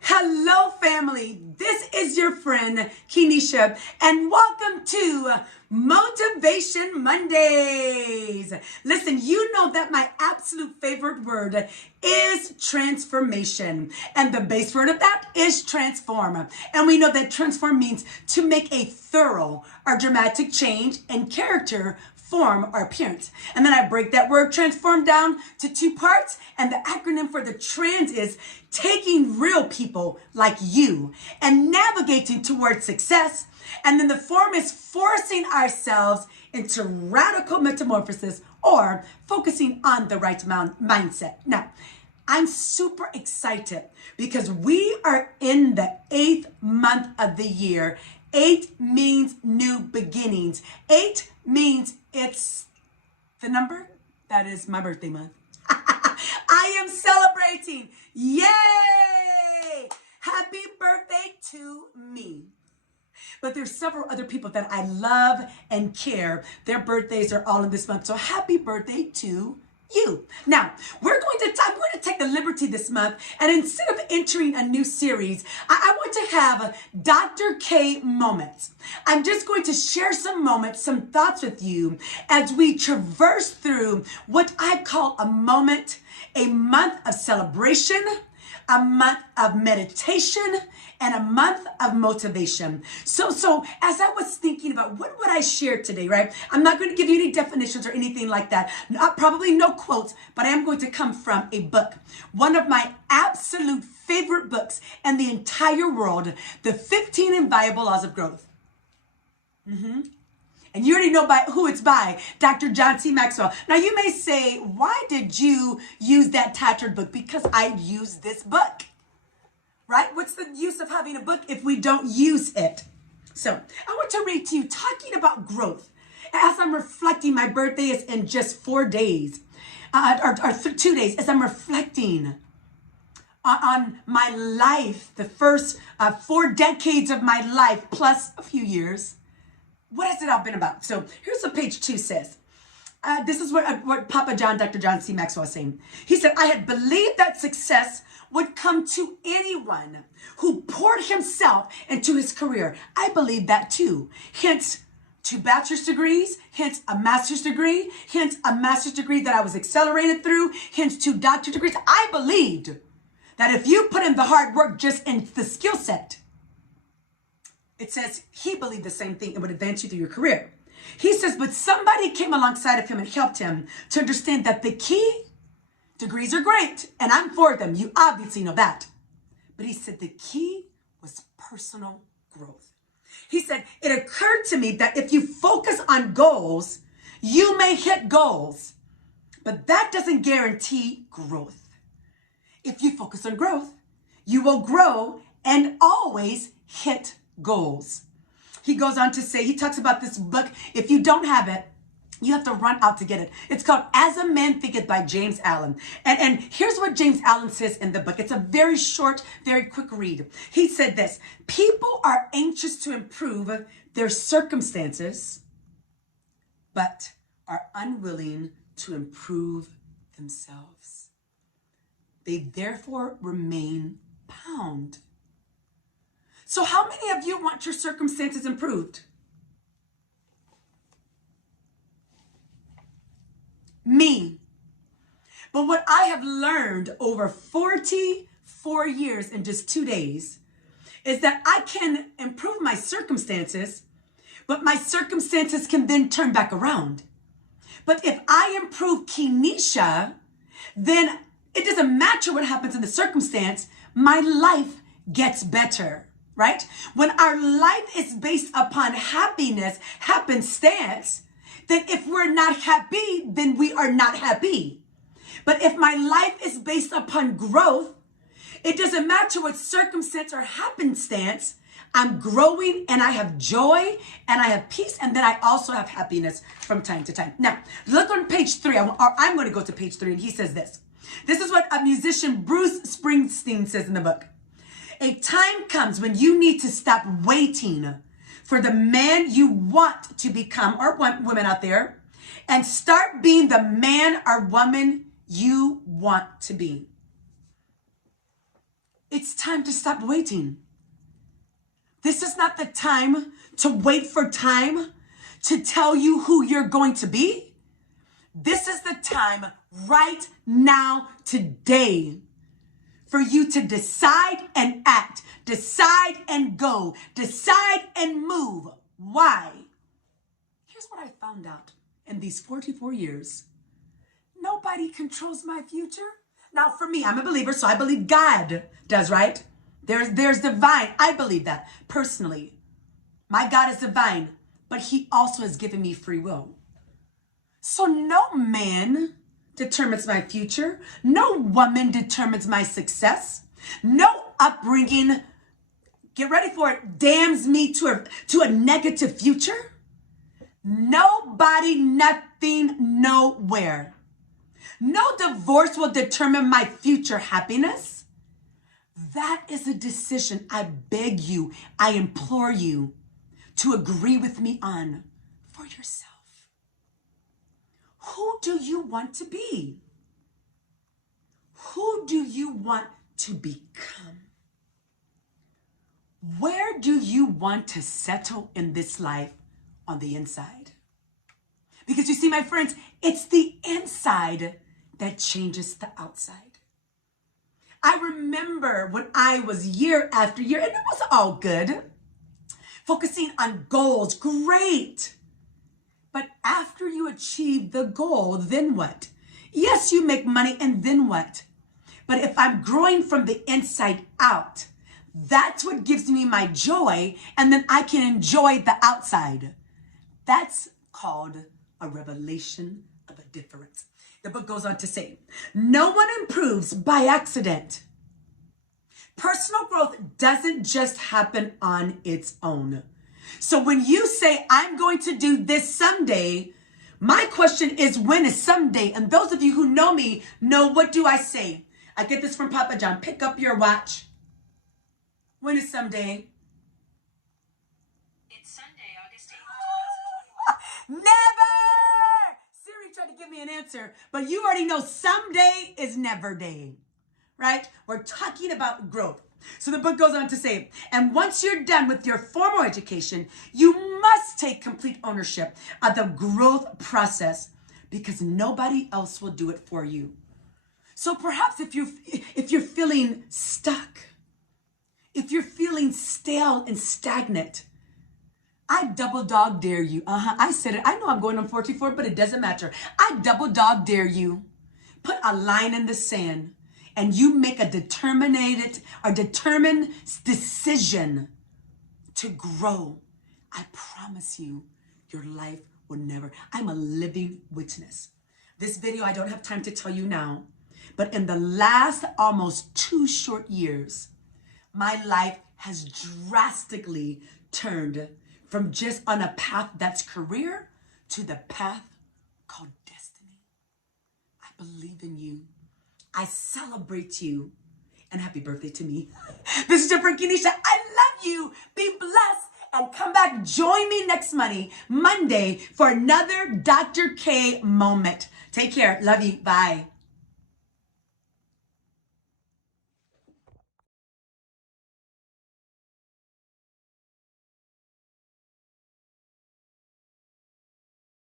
Hello, family. This is your friend, Kenesha, and welcome to Motivation Mondays. Listen, you know that my absolute favorite word is transformation, and the base word of that is transform. And we know that transform means to make a thorough or dramatic change in character, form, or appearance. And then I break that word transform down to two parts, and the acronym for the trans is taking real people like you and navigating towards success. And then the form is forcing ourselves into radical metamorphosis or focusing on the right mindset. Now, I'm super excited because we are in the 8th month of the year. 8 means new beginnings. 8 means it's the number that is my birthday month. I am celebrating. Yay! Happy birthday to me. But there's several other people that I love and care. Their birthdays are all in this month. So happy birthday to you. Now, I'm going to take the liberty this month, and instead of entering a new series, I want to have Dr. K moments. I'm just going to share some moments, some thoughts with you as we traverse through what I call a month of celebration, a month of meditation, and a month of motivation. So as I was thinking about what would I share today, right? I'm not going to give you any definitions or anything like that. Probably no quotes, but I am going to come from a book. One of my absolute favorite books in the entire world, The 15 Inviolable Laws of Growth. And you already know who it's by, Dr. John C. Maxwell. Now you may say, why did you use that tattered book? Because I use this book, right? What's the use of having a book if we don't use it? So I want to read to you talking about growth. As I'm reflecting, my birthday is in just 4 days, or 2 days, as I'm reflecting on my life, the first 4 decades of my life, plus a few years. What has it all been about? So here's what page 2 says. This is what Papa John, Dr. John C. Maxwell was saying. He said, I had believed that success would come to anyone who poured himself into his career. I believe that too. Hence, 2 bachelor's degrees, hence a master's degree, hence a master's degree that I was accelerated through, hence 2 doctorate degrees. I believed that if you put in the hard work just in the skill set, it says he believed the same thing. It would advance you through your career. He says, but somebody came alongside of him and helped him to understand that the key, degrees are great, and I'm for them. You obviously know that. But he said the key was personal growth. He said, it occurred to me that if you focus on goals, you may hit goals, but that doesn't guarantee growth. If you focus on growth, you will grow and always hit goals. He goes on to say, he talks about this book. If you don't have it, you have to run out to get it. It's called As a Man Thinketh by James Allen. And here's what James Allen says in the book. It's a very short, very quick read. He said this: people are anxious to improve their circumstances, but are unwilling to improve themselves. They therefore remain bound. So how many of you want your circumstances improved? Me. But what I have learned over 44 years in just 2 days is that I can improve my circumstances, but my circumstances can then turn back around. But if I improve Kenesha, then it doesn't matter what happens in the circumstance, my life gets better. Right? When our life is based upon happiness, happenstance, then if we're not happy, then we are not happy. But if my life is based upon growth, it doesn't matter what circumstance or happenstance, I'm growing and I have joy and I have peace, and then I also have happiness from time to time. Now, look on page 3. I'm going to go to page 3, and he says this. This is what a musician, Bruce Springsteen, says in the book. A time comes when you need to stop waiting for the man you want to become, or women out there, and start being the man or woman you want to be. It's time to stop waiting. This is not the time to wait for time to tell you who you're going to be. This is the time right now, today, for you to decide and act, decide and go, decide and move. Why? Here's what I found out in these 44 years. Nobody controls my future. Now, for me, I'm a believer, so I believe God does, right? There's divine. I believe that personally. My God is divine, but he also has given me free will. So no man determines my future. No woman determines my success. No upbringing, get ready for it, damns me to a negative future. Nobody, nothing, nowhere. No divorce will determine my future happiness. That is a decision I beg you, I implore you to agree with me on for yourself. Who do you want to be? Who do you want to become? Where do you want to settle in this life on the inside? Because you see, my friends, it's the inside that changes the outside. I remember when I was year after year, and it was all good, focusing on goals, great. But after you achieve the goal, then what? Yes, you make money, and then what? But if I'm growing from the inside out, that's what gives me my joy, and then I can enjoy the outside. That's called a revelation of a difference. The book goes on to say, no one improves by accident. Personal growth doesn't just happen on its own. So when you say, I'm going to do this someday, my question is, when is someday? And those of you who know me know, what do I say? I get this from Papa John. Pick up your watch. When is someday? It's Sunday, August 8th, 2021. Never! Siri tried to give me an answer, but you already know someday is never day, right? We're talking about growth. So the book goes on to say, and once you're done with your formal education, you must take complete ownership of the growth process because nobody else will do it for you. So perhaps if you're feeling stuck, if you're feeling stale and stagnant, I double dog dare you. I said it. I know I'm going on 44, but it doesn't matter. I double dog dare you. Put a line in the sand and you make a determined decision to grow. I promise you, your life will never. I'm a living witness. This video, I don't have time to tell you now, but in the last almost 2 short years, my life has drastically turned from just on a path that's career to the path called destiny. I believe in you. I celebrate you. And happy birthday to me. This is your friend Kenisha. I love you. Be blessed. And come back. Join me next Monday for another Dr. K moment. Take care. Love you. Bye.